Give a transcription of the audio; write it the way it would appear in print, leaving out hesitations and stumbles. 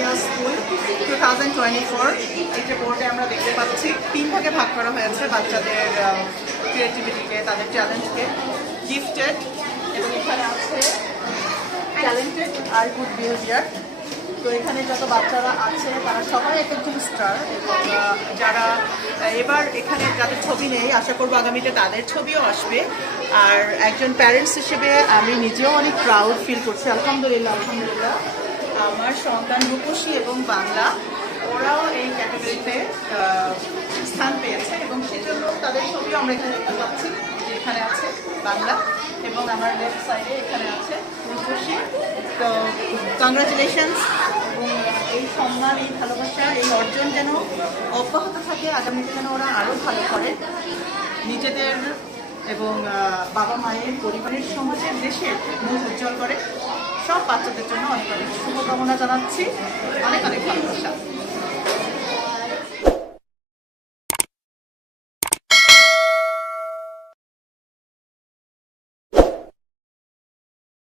International school 2024। এইটা বোর্ডে আমরা দেখতে পাচ্ছি 3 ভাগে ভাগ করা হয়েছে বাচ্চাদের ক্রিয়েটিভিটিকে, তাদের চ্যালেঞ্জকে। গিফটেড, এবং এখানে আছে ট্যালেন্টেড আর গুড বিহেভিয়ার। তো এখানে যত বাচ্চারা আছে তারা সবাই এক একজন স্টার, এবং যারা এবার এখানে যাদের ছবি নেই আশা করবো আগামীতে তাদের ছবিও আসবে। আর একজন প্যারেন্টস হিসেবে আমি নিজেও অনেক প্রাউড ফিল করছি। আলহামদুলিল্লাহ আলহামদুলিল্লাহ, আমার সন্তান রূপসী এবং বাংলা ওরাও এই ক্যাটাগরিতে স্থান পেয়েছে, এবং সেজন্য তাদের ছবিও আমরা এখানে দেখতে পাচ্ছি। এখানে আছে বাংলা, এবং আমার লেফট সাইডে এখানে আছে রূপসী। তো কংগ্রাচুলেশনস, এবং এই সম্মান, এই ভালোবাসা, এই অর্জন যেন অব্যাহত থাকে, আগামীতে যেন ওরা আরও ভালো করে নিজেদের এবং বাবা মায়ের, পরিবারের, সমাজের, দেশের মুখ উজ্জ্বল করে। সব বাচ্চাদের জন্য অনেক অনেক শুভকামনা জানাচ্ছি, অনেক অনেক ভালোবাসা।